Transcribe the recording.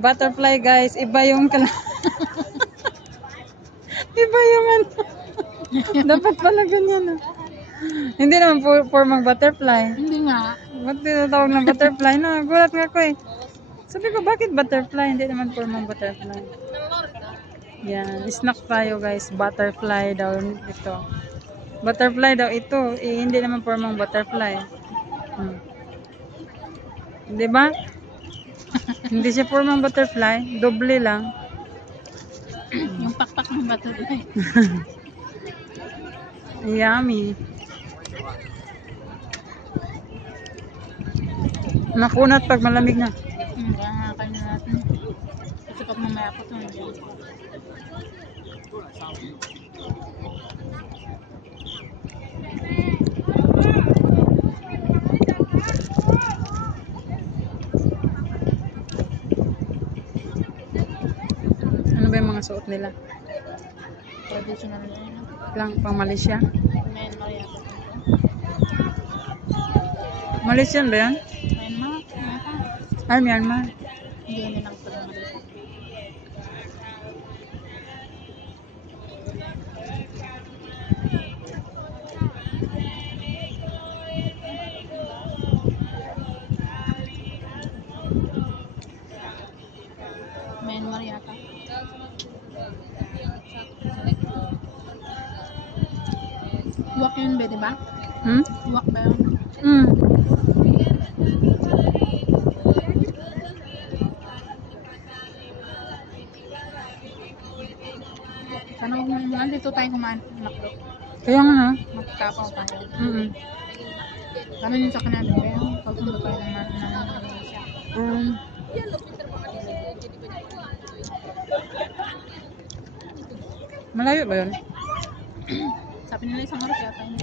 Butterfly guys, iba yung iba yung ano. Dapat pala ganyan ah. Hindi naman formang butterfly. Hindi nga. Ba't tinatawag na butterfly? No, gulat nga ko eh. Sabi ko, bakit butterfly? Hindi naman formang butterfly. Yan, snack tayo guys. Butterfly daw ito. Butterfly daw ito. Eh, hindi naman formang butterfly. Di ba? Hindi siya formang butterfly. Doble lang. Yung pakpak ng butterfly. Yummy. Nakunat pag malamig na. Kaya nga kayo natin. Kasi pag mamaya po ito, hindi. Ano ba yung mga suot nila? Traditional na yun. Lang pang Malaysia? Myanmar yata. Malaysian ba yan? Myanmar? Yata. Ay, Myanmar. Hindi kami lang pala Malaysia. Myanmar yata. Uwak yun ba, diba? Uwak ba yun? Sana huwag naman dito tayo kumain ng McDo. Kaya nga. Magtapaw tayo. Ano yun sa Canada? Kaya pagpunta tayo ng Malaysia. Malayo ba yun? Sabi nila isang oras yata hindi.